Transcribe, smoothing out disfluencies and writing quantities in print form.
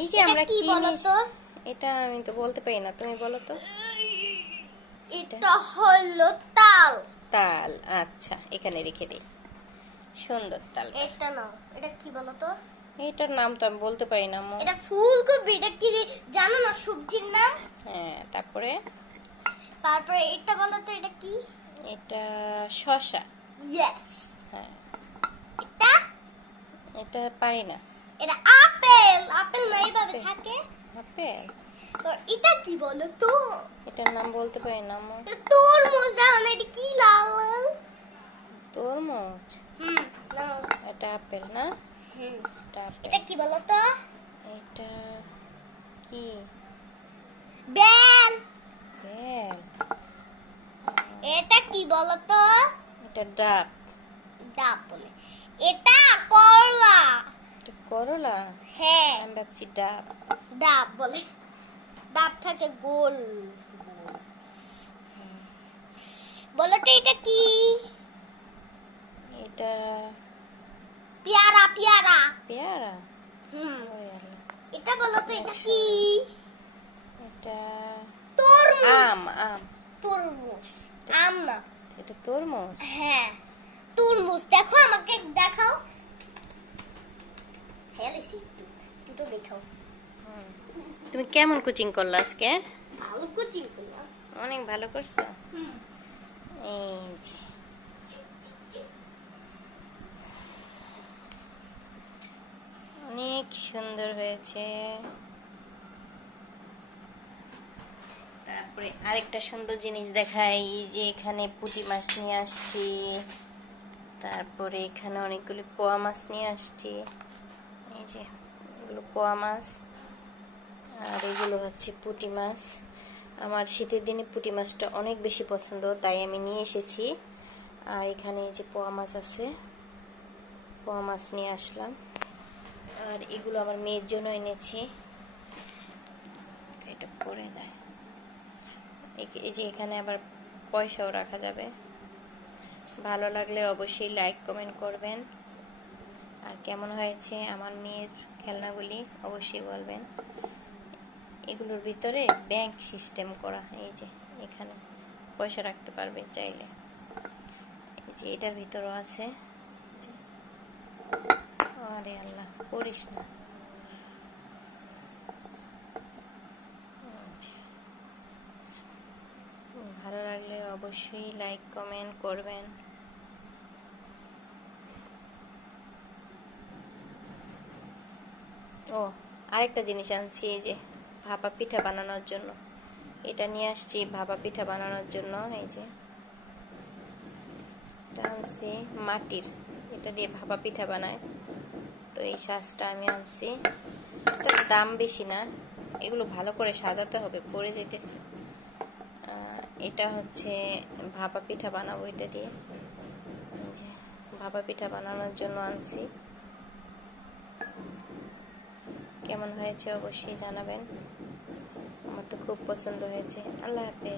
এই যে আমরা কি বলতো, এটা আমি তো বলতে পারি না, তুমি বলো তো। এটা হলো তাল। তাল, আচ্ছা এখানে রেখে দিই। সুন্দর তাল। এটা নাও, এটা কি বলতো? এটার নাম তো আমি বলতে পারি না। এটা ফুলকপি। এটা কি জানো না সবজির নাম? হ্যাঁ, তারপরে এটা বলো তো, এটা কি? এটা শসা। ইয়েস। হ্যাঁ, এটা এটা পারি না। এটা আপেল। আপেল না এইভাবে থাকে। আপেল। তো এটা কি বলো তো? এটার নাম বলতে পারি না। তরমুজ। দাও না, এটা কি লাল লাল? তরমুজ। নাও। এটা আপেল না? এটা কি বলো তো? এটা কি? বেল। বেল। এটা কি বলো তো? এটা ডাব। ডাব বলে। এটা করলা। এটা করলা। হ্যাঁ, আমি ভাবছি ডাব। ডাব বলে। ডাব থাকে গোল গোল। বলো তো এটা কি? এটা পেয়ারা। পেয়ারা। পেয়ারা। এটা বলো তো, এটা কি? এটা তরমুজ। আম। আম। তরমুজ। আম না। এটা তরমুজ। হ্যাঁ, তরমুজ। দেখো, আমাকে দেখাও। কিন্তু দেখাও। তুমি কেমন কোচিং করলে আজকে? ভালো কোচিং করলাম। অনেক ভালো করছো। এই যে অনেক সুন্দর হয়েছে। তারপরে আরেকটা সুন্দর জিনিস দেখাই, যে এখানে পুঁটি মাছ নিয়ে আসছি। তারপরে এখানে অনেকগুলো পোয়া মাছ নিয়ে আসছি। এই যে এগুলো পোয়া মাছ, আর এগুলো হচ্ছে পুঁটি মাছ। আমার শীতের দিনে পুঁটি মাছটা অনেক বেশি পছন্দ, তাই আমি নিয়ে এসেছি। আর এখানে এই যে পোয়া মাছ আছে, পোয়া মাছ নিয়ে আসলাম। আর এগুলো আমার মেয়ের জন্য এনেছি। এটা পড়ে যায়। এই যে এখানে আবার পয়সাও রাখা যাবে। ভালো লাগলে অবশ্যই লাইক কমেন্ট করবেন। আর কেমন হয়েছে আমার মেয়ের খেলনাগুলি অবশ্যই বলবেন। এগুলোর ভিতরে ব্যাংক সিস্টেম করা। এই যে এখানে পয়সা রাখতে পারবে চাইলে। এই যে এটার ভিতরও আছে। আরে আল্লাহ, করিস না। ভালো লাগলে অবশ্যই লাইক কমেন্ট করবেন। ও, আরেকটা জিনিস আনছি, এই যে ভাপা পিঠা বানানোর জন্য। এটা নিয়ে আসছি ভাপা পিঠা বানানোর জন্য। এই যে এটা আনছি মাটির, এটা দিয়ে ভাপা পিঠা বানায়। তো এই সাজটা আমি আনছি। এটার দাম বেশি না, এগুলো ভালো করে সাজাতে হবে, পরে যেতেছে। এটা হচ্ছে ভাপা পিঠা বানাবো এটা দিয়ে। এই যে ভাপা পিঠা বানানোর জন্য আনছি। কেমন হয়েছে অবশ্যই জানাবেন। আমার তো খুব পছন্দ হয়েছে। আল্লাহ হাফেজ।